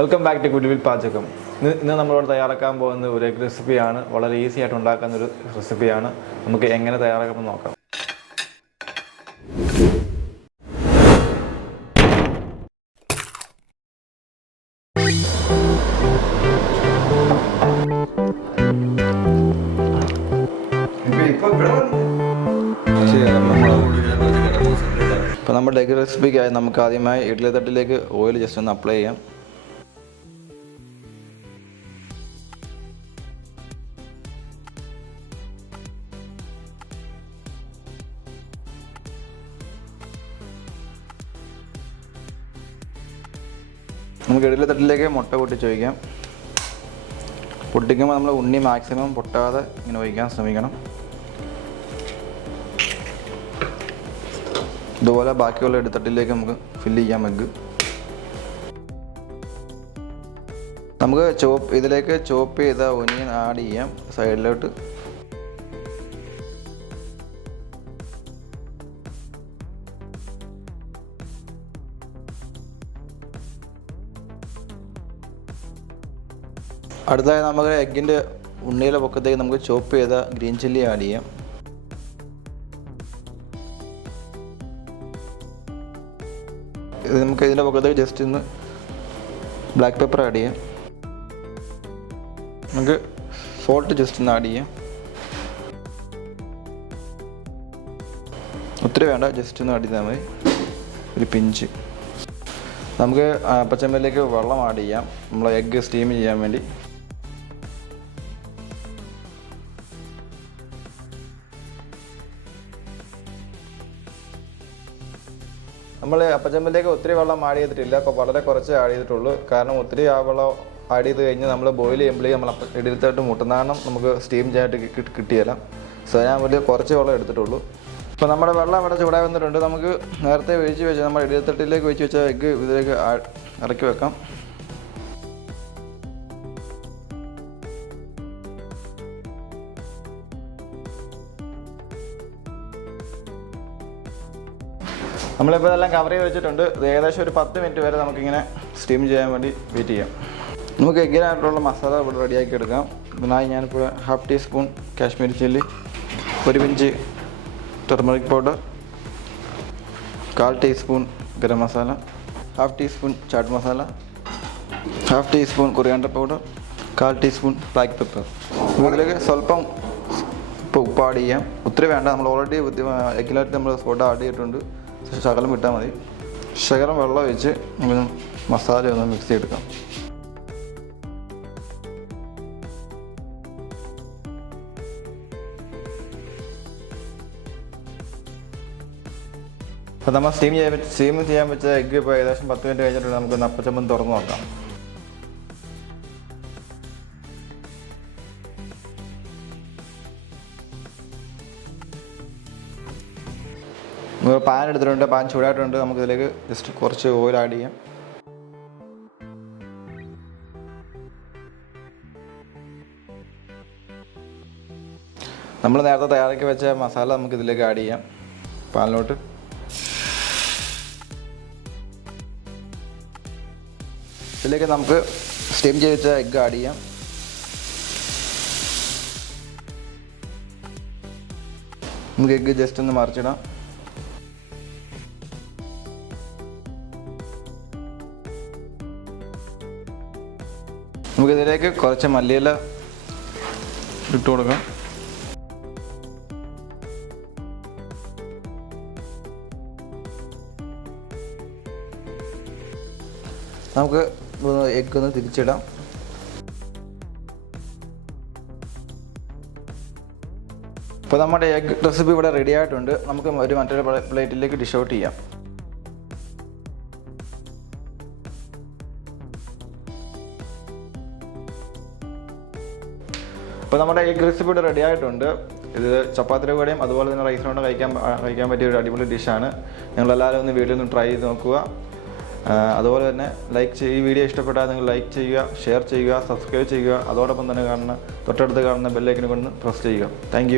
Welcome back to goodwill പാചകം. ഇന്ന് നമ്മളോട് തയ്യാറാക്കാൻ പോകുന്ന ഒരു എഗ് റെസിപ്പിയാണ്. വളരെ ഈസി ആയിട്ട് ഉണ്ടാക്കുന്ന ഒരു റെസിപ്പിയാണ്. നമുക്ക് എങ്ങനെ തയ്യാറാക്കാമെന്ന് നോക്കാം. ഇപ്പോൾ നമ്മുടെ എഗ് റെസിപ്പിക്കായി നമുക്ക് ആദ്യമായി ഇഡ്ഡലി തട്ടിലേക്ക് ഓയിൽ ജസ്റ്റ് ഒന്ന് അപ്ലൈ ചെയ്യാം. നമുക്ക് ഇഡ്ഡലി തട്ടിലേക്ക് മുട്ട പൊട്ടിച്ച് ഒഴിക്കാം. പൊട്ടിക്കുമ്പോൾ നമ്മൾ ഉണ്ണി മാക്സിമം പൊട്ടാതെ ഇങ്ങനെ ഒഴിക്കാൻ ശ്രമിക്കണം. ഇതുപോലെ ബാക്കിയുള്ള ഇടത്തട്ടിലേക്ക് നമുക്ക് ഫില്ല് ചെയ്യാം എഗ്ഗ്. നമുക്ക് ഇതിലേക്ക് ചോപ്പ് ചെയ്ത ഒനിയൻ ആഡ് ചെയ്യാം സൈഡിലോട്ട്. അടുത്തതായി നമുക്ക് എഗ്ഗിൻ്റെ ഉണ്ണിയിലെ പൊക്കത്തേക്ക് നമുക്ക് ചോപ്പ് ചെയ്ത ഗ്രീൻ ചില്ലി ആഡ് ചെയ്യാം. ഇത് നമുക്ക് ഇതിൻ്റെ പൊക്കത്തേക്ക് ജസ്റ്റ് ഒന്ന് ബ്ലാക്ക് പെപ്പർ ആഡ് ചെയ്യാം. നമുക്ക് സോൾട്ട് ജസ്റ്റ് ഒന്ന് ആഡ് ചെയ്യാം. ഒത്തിരി വേണ്ട, ജസ്റ്റ് ഒന്ന് ആഡ് ചെയ്താൽ മതി, ഒരു പിഞ്ച്. നമുക്ക് പച്ചമ്പലിലേക്ക് വെള്ളം ആഡ് ചെയ്യാം നമ്മൾ എഗ്ഗ് സ്റ്റീം ചെയ്യാൻ വേണ്ടി. നമ്മൾ അപ്പച്ചമ്പലിലേക്ക് ഒത്തിരി വെള്ളം ആഡ് ചെയ്തിട്ടില്ല, വളരെ കുറച്ച് ആഡ് ചെയ്തിട്ടുള്ളൂ. കാരണം ഒത്തിരി ആ വെള്ളം ആഡ് ചെയ്ത് കഴിഞ്ഞ് നമ്മൾ ബോയിൽ ചെയ്യുമ്പോഴേക്കും നമ്മൾ ഇടയിലത്തായിട്ട് മുട്ടുന്നാണം നമുക്ക് സ്റ്റീം ചെയ്യാനായിട്ട് കിട്ടിയല്ല. സോ ഞാൻ വലിയ കുറച്ച് വെള്ളം എടുത്തിട്ടുള്ളൂ. അപ്പോൾ നമ്മുടെ വെള്ളം ഇവിടെ ചൂടായി വന്നിട്ടുണ്ട്. നമുക്ക് നേരത്തെ ഒഴിച്ച് വെച്ച് നമ്മൾ ഇടയിലത്തട്ടിലേക്ക് ഒഴിച്ച് വെച്ച എഗ്ഗ് ഇതിലേക്ക് ഇറക്കി വെക്കാം. നമ്മളിപ്പോൾ ഇതെല്ലാം കവർ ചെയ്ത് വെച്ചിട്ടുണ്ട്. ഏകദേശം ഒരു 10 മിനിറ്റ് വരെ നമുക്കിങ്ങനെ സ്റ്റീം ചെയ്യാൻ വേണ്ടി വെയിറ്റ് ചെയ്യാം. നമുക്ക് എഗ്ഗിനായിട്ടുള്ള മസാല ഇവിടെ റെഡിയാക്കി എടുക്കാം. ഇതിനായി ഞാനിപ്പോൾ 1/2 teaspoon Kashmiri chilli, 1 pinch turmeric powder, 1/4 teaspoon garam masala, 1/2 teaspoon chaat masala, 1/2 teaspoon coriander powder, 1/4 teaspoon black pepper. ഇതിലേക്ക് സ്വല്പം ഉപ്പ് ആഡ് ചെയ്യാം. ഒത്തിരി വേണ്ട, നമ്മൾ ഓൾറെഡി എഗ്ഗിലായിട്ട് നമ്മൾ സോഡ ആഡ് ചെയ്തിട്ടുണ്ട്. ശകലം വിട്ടാൽ മതി. ശകലം വെള്ളം ഒഴിച്ച് നമുക്ക് മസാല ഒന്ന് മിക്സ് ചെയ്തെടുക്കാം. അപ്പോൾ നമ്മൾ സ്റ്റീം ചെയ്യാൻ വെച്ച എഗ്ഗ് ഇപ്പോൾ ഏകദേശം 10 മിനിറ്റ് കഴിഞ്ഞിട്ട് നമുക്ക് അപ്പച്ചമ്പൻ തുറന്ന് നോക്കാം. പാൻ എടുത്തിട്ടുണ്ട്, പാൻ ചൂടായിട്ടുണ്ട്. നമുക്കിതിലേക്ക് ജസ്റ്റ് കുറച്ച് ഓയിൽ ആഡ് ചെയ്യാം. നമ്മൾ നേരത്തെ തയ്യാറാക്കി വെച്ച മസാല നമുക്കിതിലേക്ക് ആഡ് ചെയ്യാം പാനിലോട്ട്. ഇതിലേക്ക് നമുക്ക് സ്റ്റീം ചെയ്ത് വെച്ച എഗ്ഗ് ആഡ് ചെയ്യാം. നമുക്ക് എഗ്ഗ് ജസ്റ്റ് ഒന്ന് മറിച്ചിടാം. നമുക്കിതിലേക്ക് കുറച്ച് മല്ലിയില ഇട്ട് കൊടുക്കാം. നമുക്ക് എഗ്ഗ് ഒന്ന് തിരിച്ചിടാം. ഇപ്പോൾ നമ്മുടെ എഗ്ഗ് റെസിപ്പി ഇവിടെ റെഡി ആയിട്ടുണ്ട്. നമുക്ക് മറ്റൊരു പ്ലേറ്റിലേക്ക് ഡിഷ് ഔട്ട് ചെയ്യാം. ഇപ്പോൾ നമ്മുടെ എഗ് റെസിപ്പി ഇവിടെ റെഡി ആയിട്ടുണ്ട്. ഇത് ചപ്പാത്തിയുടെ കൂടെയും അതുപോലെ തന്നെ റൈസിനോടും കഴിക്കാൻ പറ്റിയ ഒരു അടിപൊളി ഡിഷാണ്. നിങ്ങളെല്ലാവരും ഒന്ന് വീട്ടിൽ നിന്ന് ട്രൈ ചെയ്ത് നോക്കുക. അതുപോലെ തന്നെ ഈ വീഡിയോ ഇഷ്ടപ്പെട്ടാൽ നിങ്ങൾ ലൈക്ക് ചെയ്യുക, ഷെയർ ചെയ്യുക, സബ്സ്ക്രൈബ് ചെയ്യുക. അതോടൊപ്പം തന്നെ തൊട്ടടുത്ത് കാണുന്ന ബെല്ലൈക്കനെ കൊണ്ട് പ്രസ് ചെയ്യുക. താങ്ക്